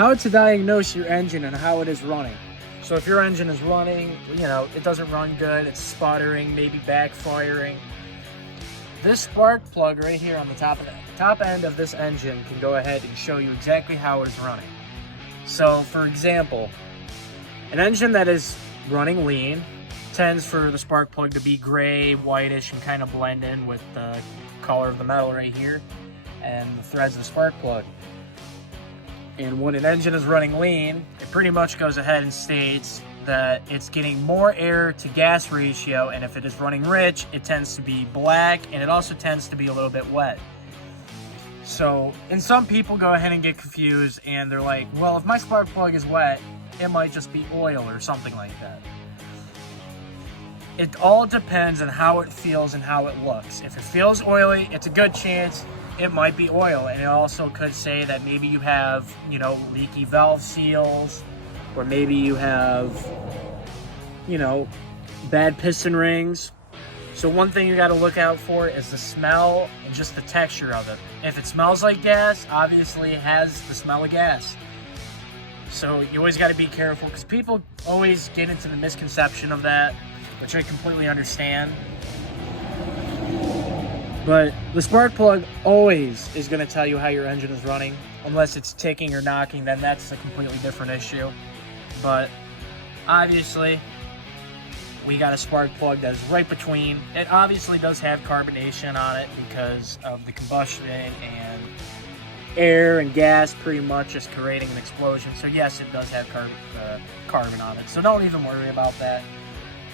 how to diagnose your engine and how it is running. So if your engine is running, it doesn't run good, it's sputtering, maybe backfiring, this spark plug right here on the top end of this engine can go ahead and show you exactly how it is running. So for example, an engine that is running lean tends for the spark plug to be gray, whitish, and kind of blend in with the color of the metal right here and the threads of the spark plug. And when an engine is running lean, it pretty much goes ahead and states that it's getting more air to gas ratio, and if it is running rich, it tends to be black, and it also tends to be a little bit wet. So, and some people go ahead and get confused, and they're like, well, if my spark plug is wet, it might just be oil or something like that. It all depends on how it feels and how it looks. If it feels oily, it's a good chance it might be oil. And it also could say that maybe you have, leaky valve seals, or maybe you have, bad piston rings. So one thing you got to look out for is the smell and just the texture of it. If it smells like gas, obviously it has the smell of gas. So you always got to be careful, because people always get into the misconception of that, which I completely understand. But the spark plug always is going to tell you how your engine is running. Unless it's ticking or knocking, then that's a completely different issue. But obviously, we got a spark plug that is right between. It obviously does have carbonation on it because of the combustion and air and gas pretty much just creating an explosion. So yes, it does have carbon on it. So don't even worry about that.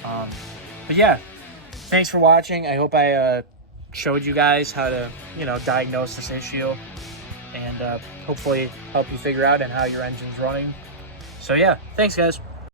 But yeah, thanks for watching. I hope I showed you guys how to, diagnose this issue, and hopefully help you figure out and how your engine's running. So yeah, thanks guys.